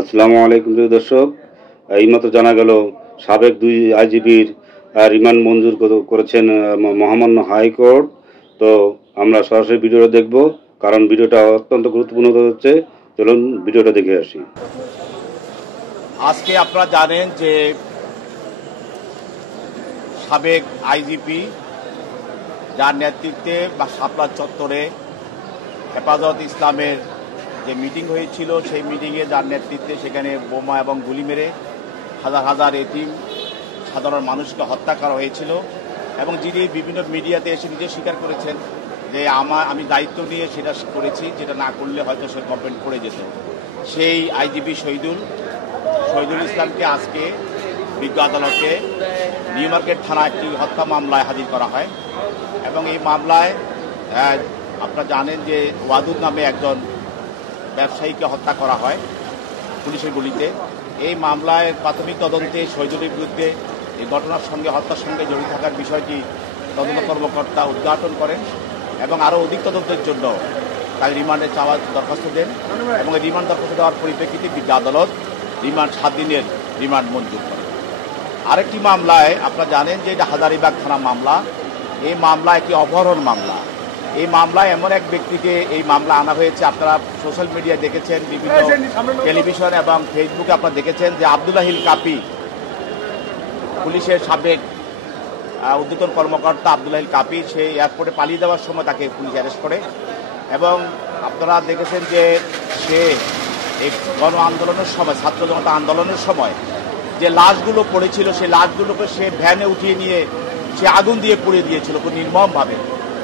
আসসালামু আলাইকুম প্রিয় দর্শক। এইমাত্র জানা গেল সাবেক ২ আইজিপির রিমান্ড মঞ্জুর করেছেন মহামান্য হাইকোর্ট। তো আমরা সরাসরি ভিডিওটা দেখব, কারণ ভিডিওটা অত্যন্ত গুরুত্বপূর্ণ হচ্ছে। চলুন ভিডিওটা দেখে আসি। আজকে আপনারা জানেন যে সাবেক আইজিপি যার নেতৃত্বে বা শাপলা চত্বরে হেফাজত ইসলামের যে মিটিং হয়েছিল, সেই মিটিংয়ে যার নেতৃত্বে সেখানে বোমা এবং গুলি মেরে হাজার হাজার এতিম সাধারণ মানুষকে হত্যা করা হয়েছিল, এবং যিনি বিভিন্ন মিডিয়াতে এসে নিজে স্বীকার করেছেন যে আমি দায়িত্ব নিয়ে সেটা করেছি, যেটা না করলে হয়তো সে গভর্নমেন্ট পড়ে যেত। সেই আইজিপি শহীদুল ইসলামকে আজকে বিজ্ঞ আদালতে নিউ মার্কেট থানা একটি হত্যা মামলায় হাজির করা হয়, এবং এই মামলায় আপনারা জানেন যে ওয়াদুদ নামে একজন ব্যবসায়ীকে হত্যা করা হয় পুলিশের গুলিতে। এই মামলায় প্রাথমিক তদন্তে শহীদুলের বিরুদ্ধে এই ঘটনার সঙ্গে হত্যার সঙ্গে জড়িত থাকার বিষয়টি তদন্ত কর্মকর্তা উদ্ঘাটন করেন, এবং আরও অধিক তদন্তের জন্য তাকে রিমান্ডে চাওয়ার দরখাস্ত দেন, এবং এই রিমান্ড দরখাস্ত দেওয়ার পরিপ্রেক্ষিতে বিজ্ঞ আদালত রিমান্ড 7 দিনের রিমান্ড মঞ্জুর করেন। আরেকটি মামলায় আপনারা জানেন যে এটা হাজারীবাগ থানা মামলা। এই মামলা একটি অপহরণ মামলা। এই মামলায় এমন এক ব্যক্তিকে এই মামলা আনা হয়েছে, আপনারা সোশ্যাল মিডিয়ায় দেখেছেন, বিভিন্ন টেলিভিশন এবং ফেসবুকে আপনারা দেখেছেন যে আব্দুল্লাহিল কাপি, পুলিশের সাবেক ঊর্ধ্বতন কর্মকর্তা আব্দুল্লাহিল কাপি, সে এয়ারপোর্টে পালিয়ে যাওয়ার সময় তাকে পুলিশ অ্যারেস্ট করে, এবং আপনারা দেখেছেন যে সে এই গণ আন্দোলনের সময়, ছাত্র জনতা আন্দোলনের সময় যে লাশগুলো পড়েছিল, সেই লাশগুলোকে সে ভ্যানে উঠিয়ে নিয়ে সে আগুন দিয়ে পুড়িয়ে দিয়েছিল খুব নির্মমভাবে।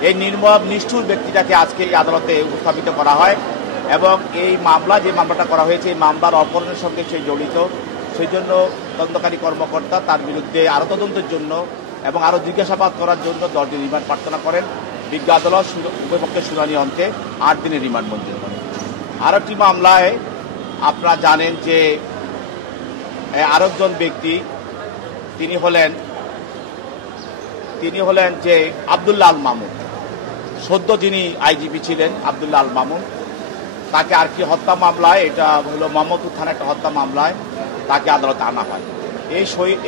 এই নির্মম নিষ্ঠুর ব্যক্তিটাকে আজকে এই আদালতে উপস্থাপিত করা হয়, এবং এই মামলা, যে মামলাটা করা হয়েছে, এই মামলার অপহরণের সঙ্গে সে জড়িত। সেই জন্য তদন্তকারী কর্মকর্তা তার বিরুদ্ধে আরও তদন্তের জন্য এবং আরও জিজ্ঞাসাবাদ করার জন্য 10 দিন রিমান্ড প্রার্থনা করেন। বিজ্ঞ আদালত উভয় পক্ষের শুনানি অন্তে 8 দিনের রিমান্ড মঞ্জুর করেন। আরও একটি মামলায় আপনারা জানেন যে আরেকজন ব্যক্তি, তিনি হলেন যে আব্দুল্লাহ আল মামুন, সদ্য যিনি আইজিপি ছিলেন আব্দুল্লাহ আল মামুন। তাকে আর কি হত্যা মামলায়, এটা হলো মোহাম্মদপুর থানার একটা হত্যা মামলায় তাকে আদালতে আনা হয়।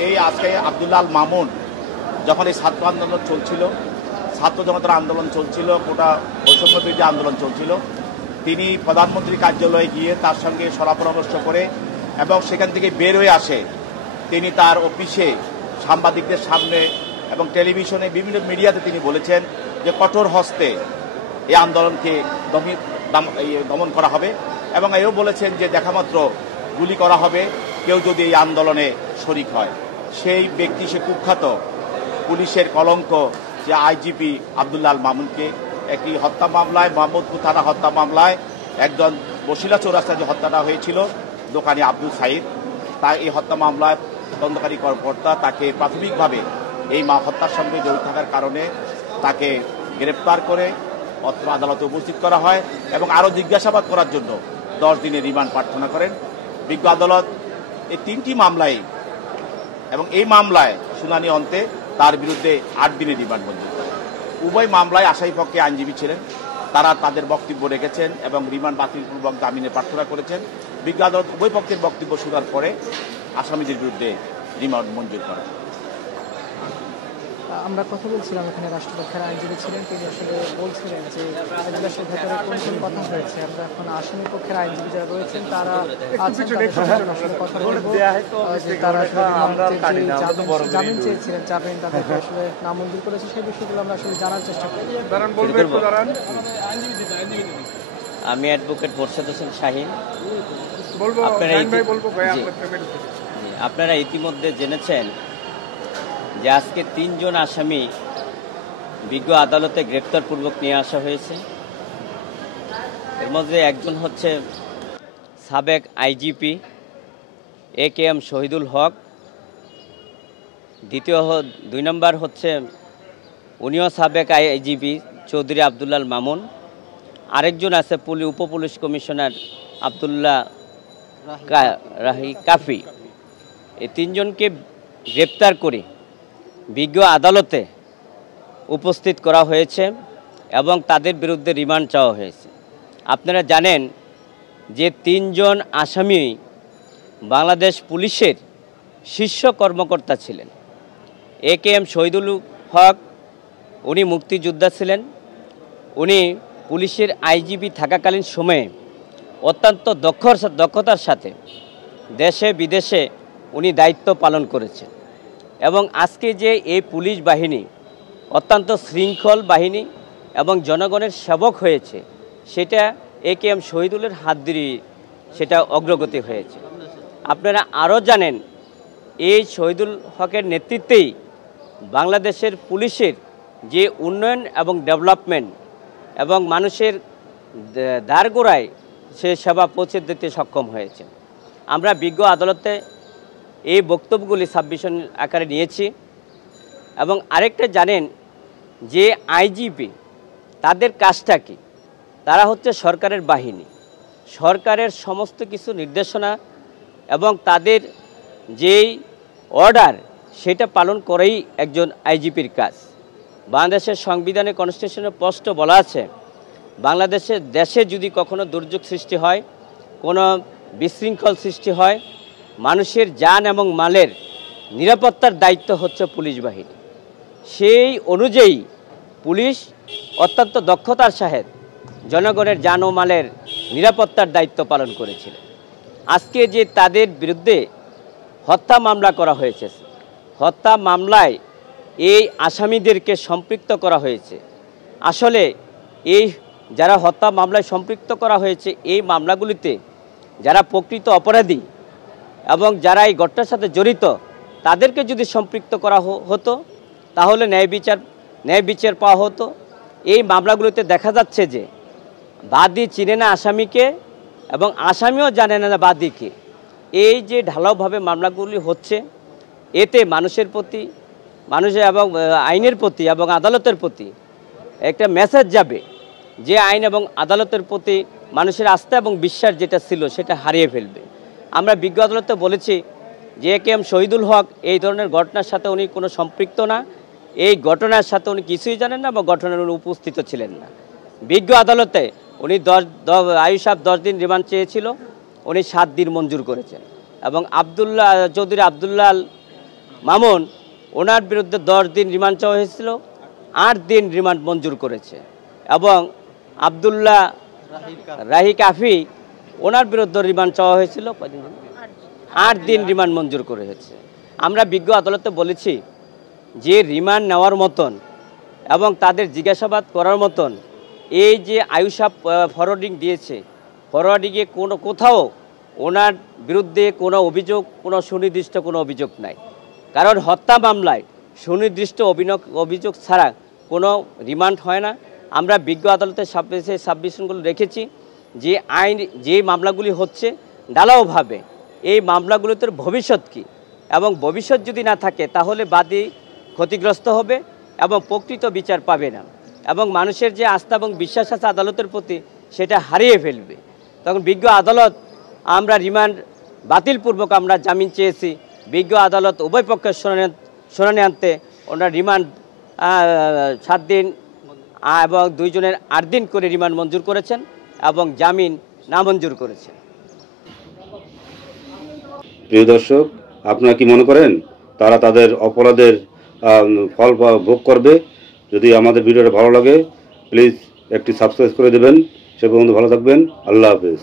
এই আজকে আব্দুল্লাহ আল মামুন যখন এই ছাত্র আন্দোলন চলছিল, ছাত্র জনতার আন্দোলন চলছিল, গোটা বৈষম্য বিরোধী আন্দোলন চলছিল, তিনি প্রধানমন্ত্রী কার্যালয়ে গিয়ে তার সঙ্গে শলা-পরামর্শ করে এবং সেখান থেকে বের হয়ে আসে। তিনি তার অফিসে সাংবাদিকদের সামনে এবং টেলিভিশনে বিভিন্ন মিডিয়াতে তিনি বলেছেন যে কঠোর হস্তে এই আন্দোলনকে দমন করা হবে, এবং এও বলেছেন যে দেখামাত্র গুলি করা হবে কেউ যদি এই আন্দোলনে শরিক হয়। সেই ব্যক্তি, সে কুখ্যাত পুলিশের কলঙ্ক যে আইজিপি আব্দুল্লাহ আল মামুনকে একটি হত্যা মামলায়, মোহাম্মদপুর থানা হত্যা মামলায়, একজন বসিলা চৌরাস্তায় যে হত্যাটা হয়েছিল দোকানি আব্দুল সাইদ, তাই এই হত্যা মামলায় তদন্তকারী কর্মকর্তা তাকে প্রাথমিকভাবে এই হত্যার সঙ্গে জড়িত থাকার কারণে তাকে গ্রেপ্তার করে অত্র আদালতে উপস্থিত করা হয়, এবং আরও জিজ্ঞাসাবাদ করার জন্য 10 দিনের রিমান্ড প্রার্থনা করেন বিজ্ঞ আদালত এই 3টি মামলায়, এবং এই মামলায় শুনানি অন্তে তার বিরুদ্ধে 8 দিনের রিমান্ড মঞ্জুর করে। উভয় মামলায় আসামি পক্ষে আইনজীবী ছিলেন, তারা তাদের বক্তব্য রেখেছেন এবং রিমান্ড বাতিলপূর্বক জামিনের প্রার্থনা করেছেন। বিজ্ঞ আদালত উভয় পক্ষের বক্তব্য শোনার পরে আসামিদের বিরুদ্ধে রিমান্ড মঞ্জুর করেন। আমরা কথা বলছিলাম, এখানে রাষ্ট্রপক্ষের আইনজীবী ছিলেন, তিনি আসলে বলছিলেন যে এজলাসের ভেতরে কোন কোন কথা হয়েছে। আমরা এখন আসামি পক্ষের আইনজীবী যারা রয়েছেন তারা আছেন, আসলে কথা বলবো যে তারা জামিন চেয়েছিলেন, জামিন তাদেরকে আসলে নামঞ্জুর করেছে, সেই বিষয়গুলো আমরা আসলে জানার চেষ্টা করি। আমি অ্যাডভোকেট মোরশেদ হোসেন শাহিন। আপনারা ইতিমধ্যে জেনেছেন যে আজকে 3 জন আসামি বিজ্ঞ আদালতে গ্রেপ্তারপূর্বক নিয়ে আসা হয়েছে। এর মধ্যে একজন হচ্ছে সাবেক আইজিপি AKM শহীদুল হক, 2 নম্বর হচ্ছে উনিও সাবেক আইজিপি চৌধুরী আব্দুল্লাহ আল মামুন, আরেকজন আছে উপপুলিশ কমিশনার আব্দুল্লাহ রাহি কাফি। এই 3 জনকে গ্রেপ্তার করে বিজ্ঞ আদালতে উপস্থিত করা হয়েছে এবং তাদের বিরুদ্ধে রিমান্ড চাওয়া হয়েছে। আপনারা জানেন যে 3 জন আসামি বাংলাদেশ পুলিশের শীর্ষ কর্মকর্তা ছিলেন। AKM শহীদুল হক উনি মুক্তিযোদ্ধা ছিলেন। উনি পুলিশের IGP থাকাকালীন সময়ে অত্যন্ত দক্ষতার সাথে দেশে বিদেশে উনি দায়িত্ব পালন করেছেন এবং আজকে যে এই পুলিশ বাহিনী অত্যন্ত শৃঙ্খল বাহিনী এবং জনগণের সেবক হয়েছে, সেটা AKM শহীদুলের হাত ধরেই সেটা অগ্রগতি হয়েছে। আপনারা আরও জানেন, এই শহীদুল হকের নেতৃত্বেই বাংলাদেশের পুলিশের যে উন্নয়ন এবং ডেভেলপমেন্ট এবং মানুষের দ্বারগোড়ায় সে সেবা পৌঁছে দিতে সক্ষম হয়েছে। আমরা বিজ্ঞ আদালতে এই বক্তব্যগুলি সাবমিশন আকারে নিয়েছি। এবং আরেকটা জানেন যে IGP তাদের কাজটা কি, তারা হচ্ছে সরকারের বাহিনী, সরকারের সমস্ত কিছু নির্দেশনা এবং তাদের যেই অর্ডার সেটা পালন করেই একজন IGPর কাজ। বাংলাদেশের সংবিধানে কনস্টিটিউশনে স্পষ্ট বলা আছে, বাংলাদেশের দেশে যদি কখনো দুর্যোগ সৃষ্টি হয়, কোনো বিশৃঙ্খল সৃষ্টি হয়, মানুষের জান এবং মালের নিরাপত্তার দায়িত্ব হচ্ছে পুলিশ বাহিনী। সেই অনুযায়ী পুলিশ অত্যন্ত দক্ষতার সাথে জনগণের জান ও মালের নিরাপত্তার দায়িত্ব পালন করেছিলেন। আজকে যে তাদের বিরুদ্ধে হত্যা মামলা করা হয়েছে, হত্যা মামলায় এই আসামিদেরকে সম্পৃক্ত করা হয়েছে। আসলে এই যারা হত্যা মামলায় সম্পৃক্ত করা হয়েছে, এই মামলাগুলিতে যারা প্রকৃত অপরাধী এবং যারা এই ঘটনার সাথে জড়িত তাদেরকে যদি সম্পৃক্ত করা হতো তাহলে ন্যায় বিচার পাওয়া হতো। এই মামলাগুলিতে দেখা যাচ্ছে যে বাদী চিনে না আসামিকে এবং আসামিও জানে না বাদীকে। এই যে ঢালাওভাবে মামলাগুলি হচ্ছে, এতে মানুষের এবং আইনের প্রতি এবং আদালতের প্রতি একটা মেসেজ যাবে যে আইন এবং আদালতের প্রতি মানুষের আস্থা এবং বিশ্বাস যেটা ছিল সেটা হারিয়ে ফেলবে। আমরা বিজ্ঞ আদালতে বলেছি যে AKM শহীদুল হক এই ধরনের ঘটনার সাথে উনি কোনো সম্পৃক্ত না, এই ঘটনার সাথে উনি কিছুই জানেন না বা ঘটনার উনি উপস্থিত ছিলেন না। বিজ্ঞ আদালতে উনি আয়ুষ 10 দিন রিমান্ড চেয়েছিল, উনি 7 দিন মঞ্জুর করেছেন। এবং চৌধুরী আবদুল্লাহ মামুন ওনার বিরুদ্ধে 10 দিন রিমান্ড চাওয়া হয়েছিল, 8 দিন রিমান্ড মঞ্জুর করেছে। এবং আবদুল্লাহ রাহি কাফি ওনার বিরুদ্ধে রিমান্ড চাওয়া হয়েছিল, 8 দিন রিমান্ড মঞ্জুর করে হয়েছে। আমরা বিজ্ঞ আদালতে বলেছি যে রিমান্ড নেওয়ার মতন এবং তাদের জিজ্ঞাসাবাদ করার মতন এই যে আয়ুষ ফরওয়ার্ডিং দিয়েছে, ফরওয়ার্ডিংয়ে কোথাও ওনার বিরুদ্ধে কোনো সুনির্দিষ্ট কোনো অভিযোগ নাই। কারণ হত্যা মামলায় সুনির্দিষ্ট অভিযোগ ছাড়া কোনো রিমান্ড হয় না। আমরা বিজ্ঞ আদালতের সাবমিশনগুলো রেখেছি যে যে মামলাগুলি হচ্ছে ঢালাওভাবে, এই মামলাগুলোতে ভবিষ্যৎ কী এবং ভবিষ্যৎ যদি না থাকে তাহলে বাদী ক্ষতিগ্রস্ত হবে এবং প্রকৃত বিচার পাবে না এবং মানুষের যে আস্থা এবং বিশ্বাস আছে আদালতের প্রতি সেটা হারিয়ে ফেলবে। তখন বিজ্ঞ আদালত আমরা রিমান্ড বাতিলপূর্বক আমরা জামিন চেয়েছি। বিজ্ঞ আদালত উভয় পক্ষের শুনানি আনতে ওনারা রিমান্ড 7 দিন এবং 2 জনের 8 দিন করে রিমান্ড মঞ্জুর করেছেন এবং জামিন নামঞ্জুর করেছেন। প্রিয় দর্শক, আপনারা কি মনে করেন তারা তাদের অপরাধের ফল ভোগ করবে? যদি আমাদের ভিডিওটা ভালো লাগে প্লিজ একটি সাবস্ক্রাইব করে দেবেন। সে পর্যন্ত ভালো থাকবেন। আল্লাহ হাফেজ।